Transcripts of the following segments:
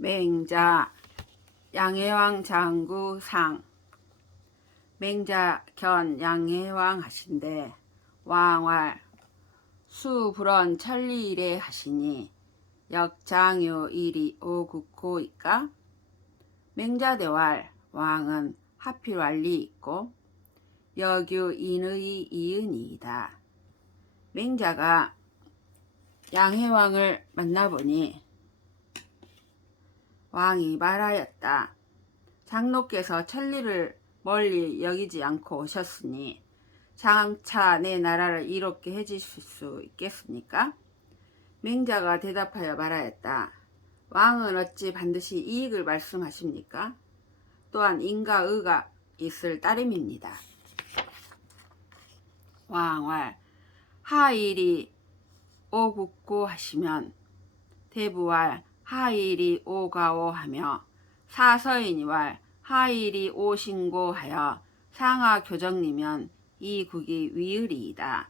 맹자 양해왕 장구상. 맹자 견 양해왕 하신대 왕활 수불언 천리일에 하시니 역장유 일이 오국고이까. 맹자대왈 왕은 하필 완리 있고 여규 인의 이은이이다. 맹자가 양해왕을 만나보니 왕이 말하였다. 장로께서 천리를 멀리 여기지 않고 오셨으니 장차 내 나라를 이롭게 해주실 수 있겠습니까? 맹자가 대답하여 말하였다. 왕은 어찌 반드시 이익을 말씀하십니까? 또한 인과 의가 있을 따름입니다. 왕활 하일이 오국고 하시면 대부활 하일이 오가오 하며 사서인이왈 하일이 오신고 하여 상하 교정이면 이 국이 위을이이다.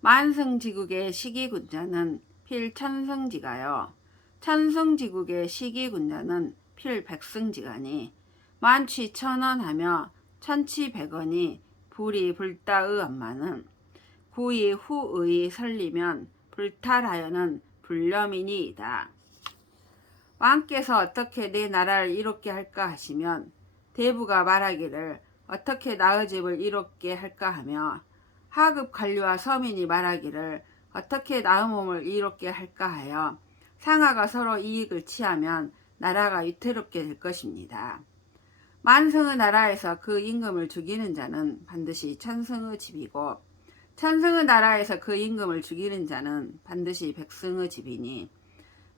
만승지국의 시기군자는 필천승지가요 천승지국의 시기군자는 필백승지가니 만취 천원 하며 천치 백원이 불이 불다의 엄마는 구이 후의 설리면 불탈하여는 불념이니이다. 왕께서 어떻게 내 나라를 이롭게 할까 하시면 대부가 말하기를 어떻게 나의 집을 이롭게 할까 하며 하급 관료와 서민이 말하기를 어떻게 나의 몸을 이롭게 할까 하여 상하가 서로 이익을 취하면 나라가 위태롭게 될 것입니다. 만승의 나라에서 그 임금을 죽이는 자는 반드시 천승의 집이고 천승의 나라에서 그 임금을 죽이는 자는 반드시 백승의 집이니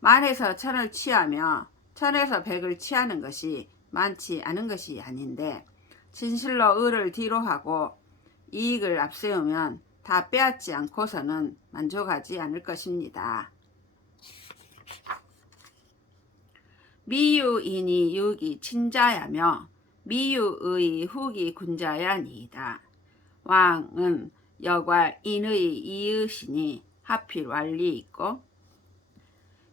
만에서 천을 취하며 천에서 백을 취하는 것이 많지 않은 것이 아닌데 진실로 의를 뒤로 하고 이익을 앞세우면 다 빼앗지 않고서는 만족하지 않을 것입니다. 미유인이 육이 친자야며 미유의 후기 군자야니이다. 왕은 역왈 인의 이의시니 하필 완리 있고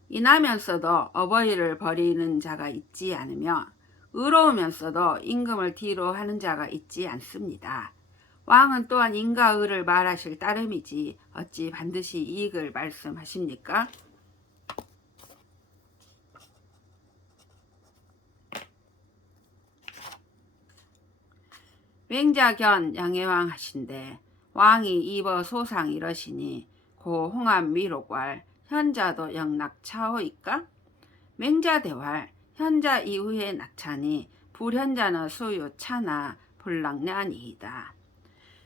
인하면서도 어버이를 버리는 자가 있지 않으며 의로우면서도 임금을 뒤로 하는 자가 있지 않습니다. 왕은 또한 인과 의를 말하실 따름이지 어찌 반드시 이익을 말씀하십니까? 맹자견 양해왕 하신대 왕이 입어 소상 이러시니 고 홍암 미록왈 현자도 영낙차오이까? 맹자대왈 현자 이후에 낙차니 불현자는 수유 차나 불락냐니이다.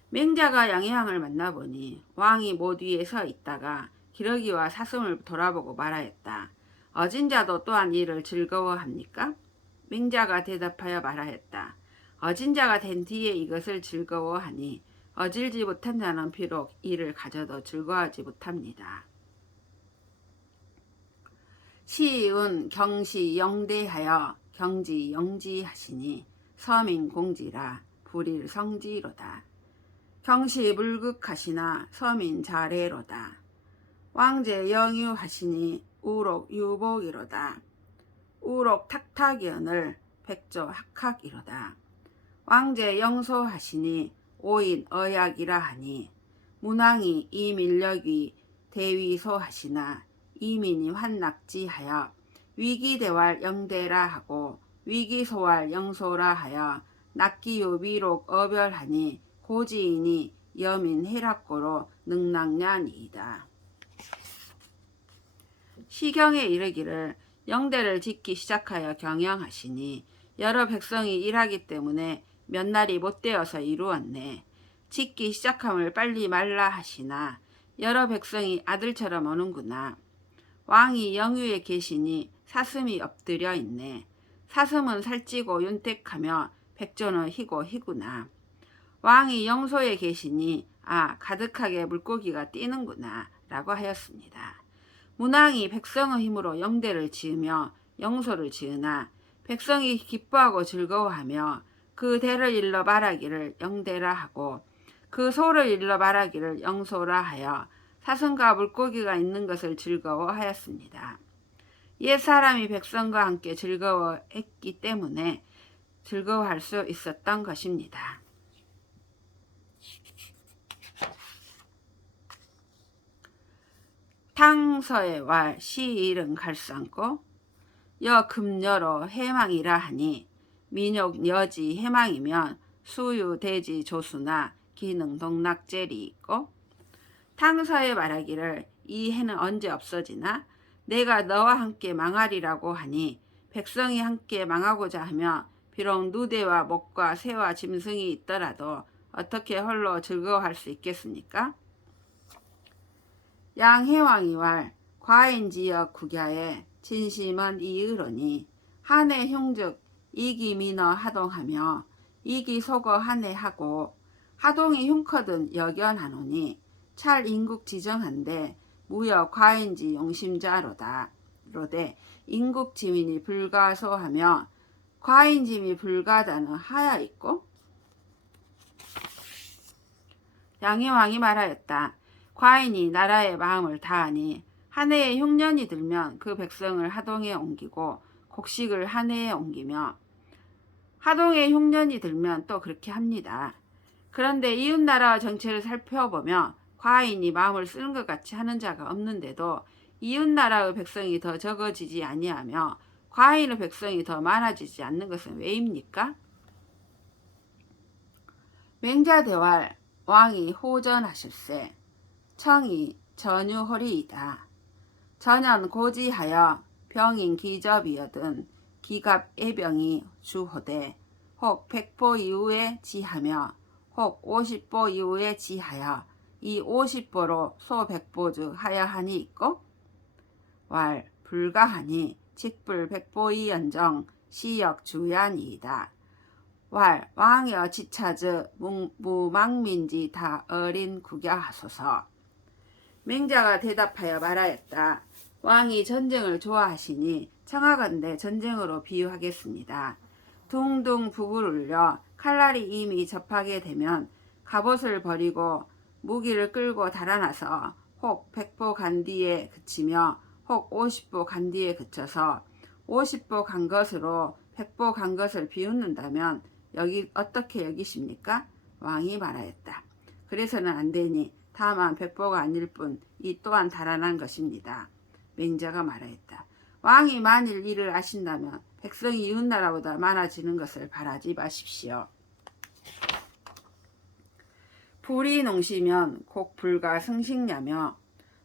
맹자가 양해왕을 만나보니 왕이 못 위에 서 있다가 기러기와 사슴을 돌아보고 말하였다. 어진 자도 또한 이를 즐거워합니까? 맹자가 대답하여 말하였다. 어진 자가 된 뒤에 이것을 즐거워하니 어질지 못한 자는 비록 이를 가져도 즐거워하지 못합니다. 시운 경시 영대하여 경지 영지하시니 서민 공지라 불일 성지로다. 경시 물극하시나 서민 자례로다. 왕제 영유하시니 우록 유복이로다. 우록 탁탁이언을 백조 학학이로다. 왕제 영소하시니 오인 어약이라 하니 문왕이 이 밀력이 대위소하시나 이민이 환낙지하여 위기대왈 영대라 하고 위기소왈 영소라 하여 낙기유 미록 어별하니 고지인이 여민 해락고로 능락냐니이다. 시경에 이르기를 영대를 짓기 시작하여 경영하시니 여러 백성이 일하기 때문에 몇 날이 못되어서 이루었네. 짓기 시작함을 빨리 말라 하시나 여러 백성이 아들처럼 오는구나. 왕이 영유에 계시니 사슴이 엎드려 있네. 사슴은 살찌고 윤택하며 백조는 희고 희구나. 왕이 영소에 계시니 가득하게 물고기가 뛰는구나 라고 하였습니다. 문왕이 백성의 힘으로 영대를 지으며 영소를 지으나 백성이 기뻐하고 즐거워하며 그 대를 일러 말하기를 영대라 하고 그 소를 일러 말하기를 영소라 하여 사슴과 물고기가 있는 것을 즐거워하였습니다. 옛사람이 백성과 함께 즐거워했기 때문에 즐거워할 수 있었던 것입니다. 탕서의 왈 시일은 갈상고 여 금여로 해망이라 하니 민욕 여지 해망이면 수유 대지 조수나 기능 동락젤이 있고 탕서에 말하기를 이 해는 언제 없어지나 내가 너와 함께 망하리라고 하니 백성이 함께 망하고자 하며 비록 누대와 목과 새와 짐승이 있더라도 어떻게 홀로 즐거워할 수 있겠습니까? 양해왕이 왈 과인지역 국야에 진심은 이의로니 한해 흉즉 이기 민어 하동하며 이기 속어 한해 하고 하동이 흉커든 여견하노니 찰 인국 지정한데 무여 과인지 용심자로다. 로되 인국 지민이 불가소하며 과인짐이 불가다는 하야 있고 양해왕이 말하였다. 과인이 나라의 마음을 다하니 한 해에 흉년이 들면 그 백성을 하동에 옮기고 곡식을 한 해에 옮기며 하동에 흉년이 들면 또 그렇게 합니다. 그런데 이웃나라와 정체를 살펴보며 과인이 마음을 쓰는 것 같이 하는 자가 없는데도 이웃나라의 백성이 더 적어지지 아니하며 과인의 백성이 더 많아지지 않는 것은 왜입니까? 맹자대왈 왕이 호전하실세 청이 전유허리이다. 전연 고지하여 병인 기접이여든 기갑 애병이 주호되 혹 100보 이후에 지하며 혹 50보 이후에 지하여 이 50보로 소 100보주 하여하니 있고 왈 불가하니 직불 100보이 연정 시역 주야니이다. 왈 왕여 지차즈 무망민지 다 어린 구겨하소서. 맹자가 대답하여 말하였다. 왕이 전쟁을 좋아하시니 청하건대 전쟁으로 비유하겠습니다. 둥둥 북을 울려 칼날이 이미 접하게 되면 갑옷을 버리고 무기를 끌고 달아나서 혹 100보 간 뒤에 그치며 혹 50보 간 뒤에 그쳐서 50보 간 것으로 100보 간 것을 비웃는다면 여기 어떻게 여기십니까? 왕이 말하였다. 그래서는 안 되니 다만 100보가 아닐 뿐 이 또한 달아난 것입니다. 맹자가 말하였다. 왕이 만일 이를 아신다면 백성이 이웃나라보다 많아지는 것을 바라지 마십시오. 불이 농시면 곡 불가 승식냐며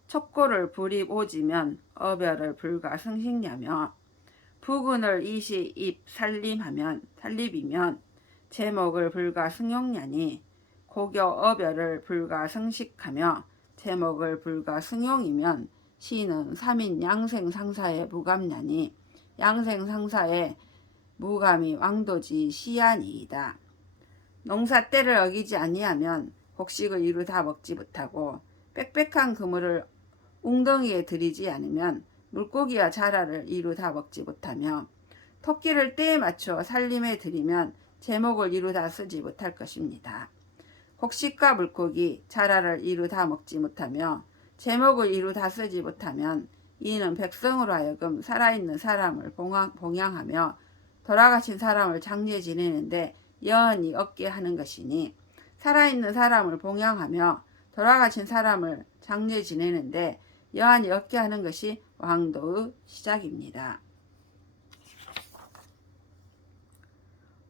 촉고를 불이 오지면 어별을 불가 승식냐며 부근을 이시 입 살림이면 제목을 불가 승용냐니 고교 어별을 불가 승식하며 제목을 불가 승용이면 시는 3인 양생상사의 무감냐니 양생상사의 무감이 왕도지 시안이이다. 농사 때를 어기지 아니하면 곡식을 이루 다 먹지 못하고 빽빽한 그물을 웅덩이에 들이지 않으면 물고기와 자라를 이루 다 먹지 못하며 토끼를 때에 맞춰 살림에 들이면 제목을 이루 다 쓰지 못할 것입니다. 곡식과 물고기, 자라를 이루 다 먹지 못하며 제목을 이루 다 쓰지 못하면 이는 백성으로 하여금 살아있는 사람을 봉양하며 돌아가신 사람을 장례 지내는데 여한이 없게 하는 것이니 살아있는 사람을 봉양하며 돌아가신 사람을 장례 지내는데 여한이 없게 하는 것이 왕도의 시작입니다.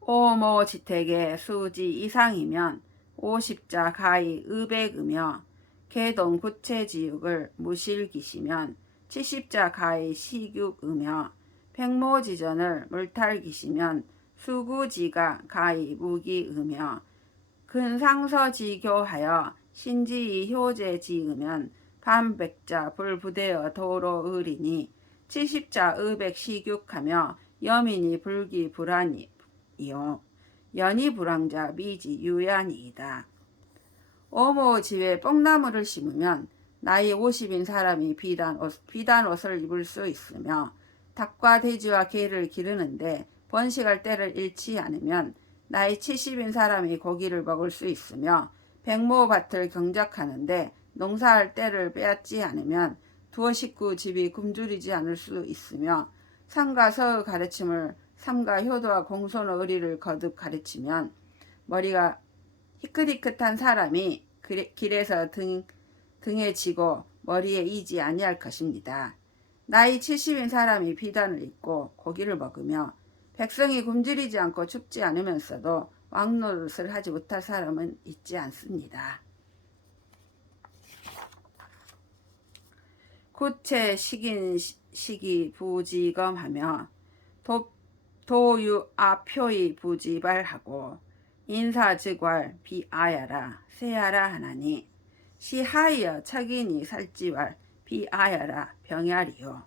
오모지택의 수지 이상이면 50자 가히 의백이며 개동 구체지육을 무실기시면 70자 가히 시육이며 백모지전을 물탈기시면 수구지가 가히 무기이며 근상서지교하여 신지이 효제지으면 반백자 불부대어 도로의리니 70자 의백시육하며 여민이 불기불안이요 연이불황자 미지 유야니이다. 오모집에 뽕나무를 심으면 나이 50인 사람이 비단 옷을 입을 수 있으며 닭과 돼지와 개를 기르는데 번식할 때를 잃지 않으면 나이 70인 사람이 고기를 먹을 수 있으며 백모밭을 경작하는데 농사할 때를 빼앗지 않으면 두어 식구 집이 굶주리지 않을 수 있으며 상가 서의 가르침을 삼가 효도와 공손의 의리를 거듭 가르치면 머리가 희끗희끗한 사람이 길에서 등에 지고 머리에 이지 아니할 것입니다. 나이 70인 사람이 비단을 입고 고기를 먹으며 백성이 굶주리지 않고 춥지 않으면서도 왕노릇을 하지 못할 사람은 있지 않습니다. 구체 식인 시기 부지검하며 도유아표의 부지발하고 인사즉왈 비아야라 세야라 하나니 시하여 척인이 살찌왈 비아야라 병야리요.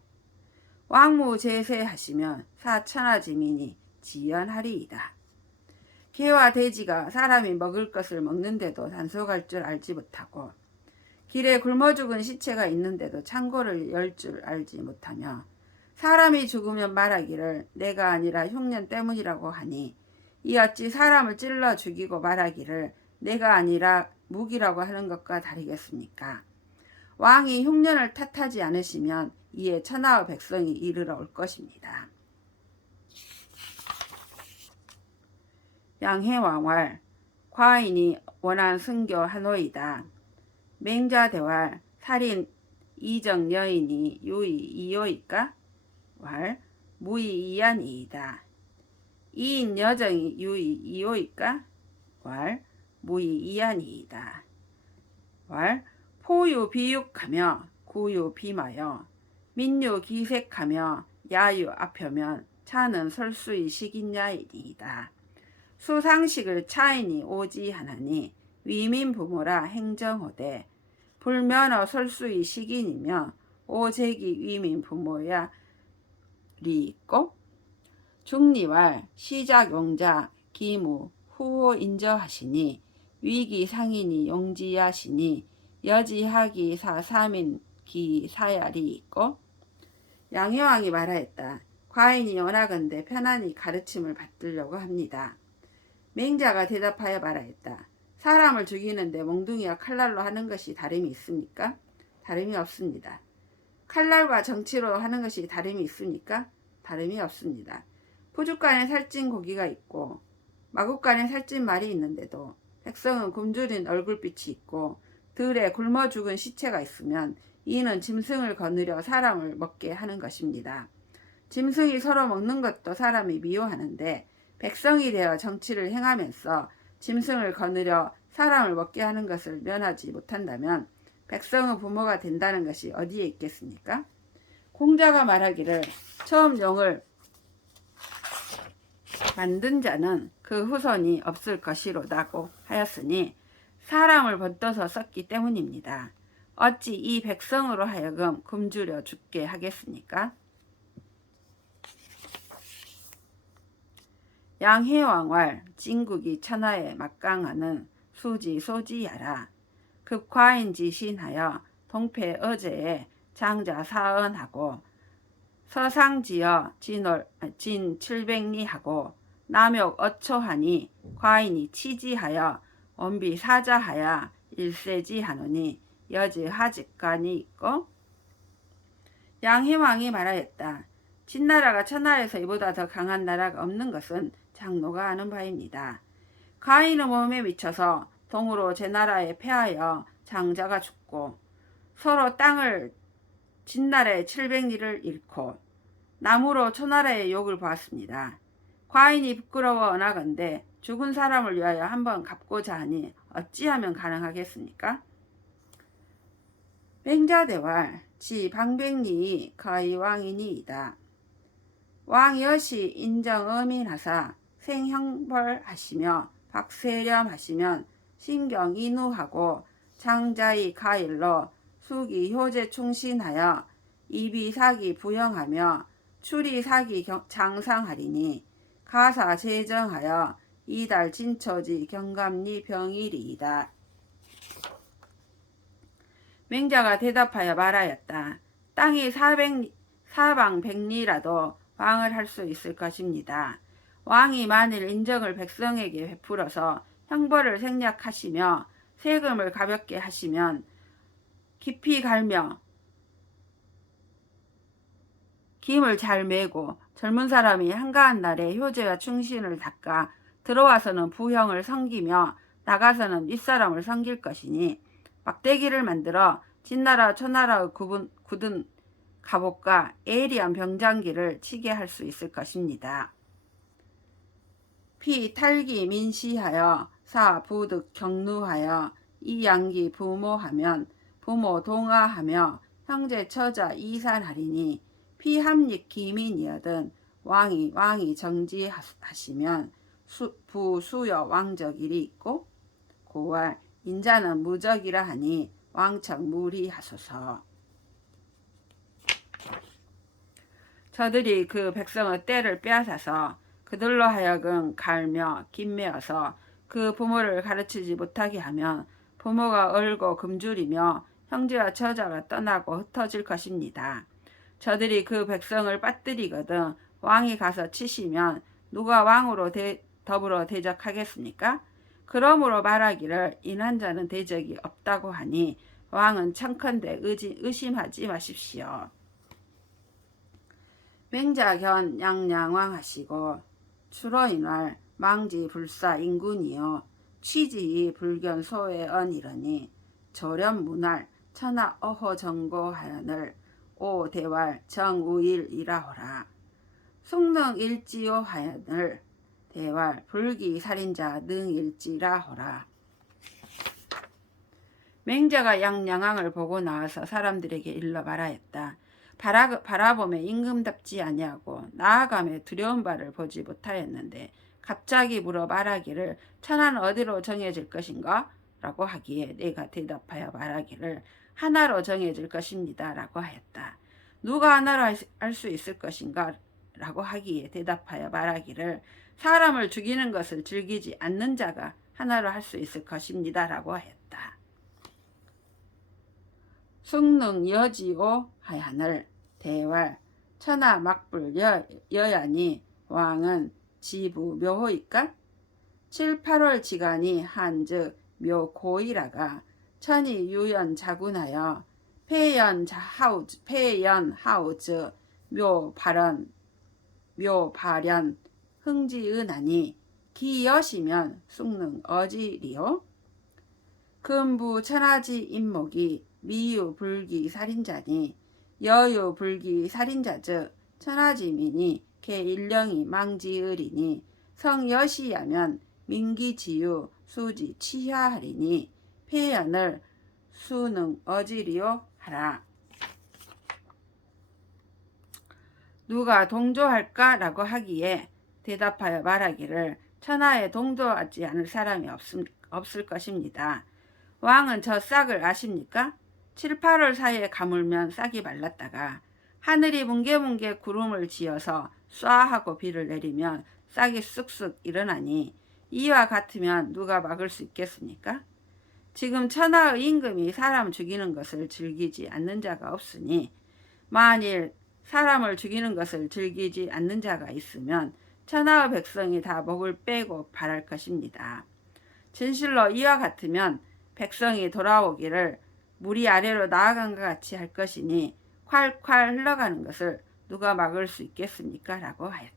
왕무 제세하시면 사천하지민이 지연하리이다. 개와 돼지가 사람이 먹을 것을 먹는데도 단속할 줄 알지 못하고 길에 굶어 죽은 시체가 있는데도 창고를 열 줄 알지 못하며 사람이 죽으면 말하기를 내가 아니라 흉년 때문이라고 하니 이 어찌 사람을 찔러 죽이고 말하기를 내가 아니라 무기라고 하는 것과 다르겠습니까? 왕이 흉년을 탓하지 않으시면 이에 천하의 백성이 이르러 올 것입니다. 양해왕활 과인이 원한 승교 하노이다. 맹자대활 살인 이정 여인이 유의 이요이까? 왈 무의 이안이이다. 이인 여정이 유의 이요이까? 왈 무의 이안이이다. 왈 포유 비육하며 구유 비마여 민유 기색하며 야유 앞혀면 차는 설수의 식인야이니이다. 수상식을 차인이 오지하나니 위민 부모라 행정호대 불면허 설수의 식인이며 오제기 위민 부모야 리있고 중리왈 시작용자 기무 후호 인저하시니 위기 상인이 용지하시니 여지하기 사삼인 기사야리 있고. 양해왕이 말하였다. 과인이 원하건대 편안히 가르침을 받으려고 합니다. 맹자가 대답하여 말하였다. 사람을 죽이는데 몽둥이와 칼날로 하는 것이 다름이 있습니까? 다름이 없습니다. 칼날과 정치로 하는 것이 다름이 있습니까? 다름이 없습니다. 푸죽간에 살찐 고기가 있고 마국간에 살찐 말이 있는데도 백성은 굶주린 얼굴빛이 있고 들에 굶어 죽은 시체가 있으면 이는 짐승을 거느려 사람을 먹게 하는 것입니다. 짐승이 서로 먹는 것도 사람이 미워하는데 백성이 되어 정치를 행하면서 짐승을 거느려 사람을 먹게 하는 것을 면하지 못한다면 백성의 부모가 된다는 것이 어디에 있겠습니까? 공자가 말하기를 처음 용을 만든 자는 그 후손이 없을 것이로다고 하였으니 사람을 번떠서 썼기 때문입니다. 어찌 이 백성으로 하여금 굶주려 죽게 하겠습니까? 양해왕활 진국이 천하에 막강하는 수지 소지야라. 급과인지 신하여 동패 어제에 장자 사언하고 서상지어 진 700리하고 남욕 어초하니 과인이 치지하여 원비 사자하여 일세지 하노니 여지 하직간이 있고. 양해왕이 말하였다. 진나라가 천하에서 이보다 더 강한 나라가 없는 것은 장로가 아는 바입니다. 과인의 몸에 미쳐서 동으로 제 나라에 패하여 장자가 죽고 서로 땅을 진나라의 700리를 잃고 나무로 초나라의 욕을 보았습니다. 과인이 부끄러워 언하건대 죽은 사람을 위하여 한번 갚고자 하니 어찌하면 가능하겠습니까? 맹자대활 지 방백리이 거의 왕이니이다. 왕여시 인정어민하사 생형벌하시며 박세렴하시면 신경인우하고 장자의 가일로 수기 효제 충신하여 이비사기 부영하며 추리사기 장상하리니 가사 제정하여 이달 진처지 경감리 병일이이다. 맹자가 대답하여 말하였다. 땅이 사방 백리라도 왕을 할 수 있을 것입니다. 왕이 만일 인정을 백성에게 베풀어서 형벌을 생략하시며 세금을 가볍게 하시면 깊이 갈며 김을 잘 메고 젊은 사람이 한가한 날에 효제와 충신을 닦아 들어와서는 부형을 섬기며 나가서는 윗사람을 섬길 것이니 막대기를 만들어 진나라 초나라의 굳은 갑옷과 예리한 병장기를 치게 할 수 있을 것입니다. 피 탈기 민시하여 사 부득 경루하여 이양기 부모하면 부모 동하하며 형제 처자 이산하리니 피함lik 기민이여든 왕이 정지하시면 부수여 왕적일이 있고 고왈 인자는 무적이라 하니 왕척 무리하소서. 저들이 그 백성의 떼를 빼앗아서 그들로 하여금 갈며 김매어서 그 부모를 가르치지 못하게 하면 부모가 얼고 금줄이며 형제와 처자가 떠나고 흩어질 것입니다. 저들이 그 백성을 빠뜨리거든 왕이 가서 치시면 누가 왕으로 더불어 대적하겠습니까? 그러므로 말하기를 인한 자는 대적이 없다고 하니 왕은 청컨대 의심하지 마십시오. 맹자견 양양왕하시고 추로인왈 망지 불사 인군이요 취지이 불견 소외언이러니 조련문활 천하 어호정고하연을 오 대왈 정우일이라호라. 숙능일지요 하연을 대왈 불기살인자 능일지라호라. 맹자가 양양왕을 보고 나와서 사람들에게 일러 말하였다. 바라봄에 임금답지 아니하고 나아감에 두려운 바를 보지 못하였는데 갑자기 물어 말하기를 천하는 어디로 정해질 것인가? 라고 하기에 내가 대답하여 말하기를 하나로 정해질 것입니다. 라고 하였다. 누가 하나로 할 수 있을 것인가? 라고 하기에 대답하여 말하기를 사람을 죽이는 것을 즐기지 않는 자가 하나로 할 수 있을 것입니다. 라고 하였다. 숙능 여지오 하야늘 대왈 천하 막불 여야니 왕은 지부 묘호이까? 7, 8월 지간이 한즉 묘고이라가 천이 유연 자군하여 폐연 하우즈 묘발연 흥지은하니 기여시면 숙능 어지리요. 금부 천하지 임목이 미유 불기 살인자니 여유 불기 살인자즉 천하지민이 개일령이 망지으리니 성여시하면 민기지유 수지 치하하리니 폐연을 수능 어지리요 하라. 누가 동조할까? 라고 하기에 대답하여 말하기를 천하에 동조하지 않을 사람이 없을 것입니다. 왕은 저 싹을 아십니까? 7, 8월 사이에 가물면 싹이 말랐다가 하늘이 뭉게뭉게 구름을 지어서 쏴하고 비를 내리면 싹이 쑥쑥 일어나니 이와 같으면 누가 막을 수 있겠습니까? 지금 천하의 임금이 사람 죽이는 것을 즐기지 않는 자가 없으니 만일 사람을 죽이는 것을 즐기지 않는 자가 있으면 천하의 백성이 다 목을 빼고 발할 것입니다. 진실로 이와 같으면 백성이 돌아오기를 물이 아래로 나아간 것 같이 할 것이니 콸콸 흘러가는 것을 누가 막을 수 있겠습니까? 라고 하였다.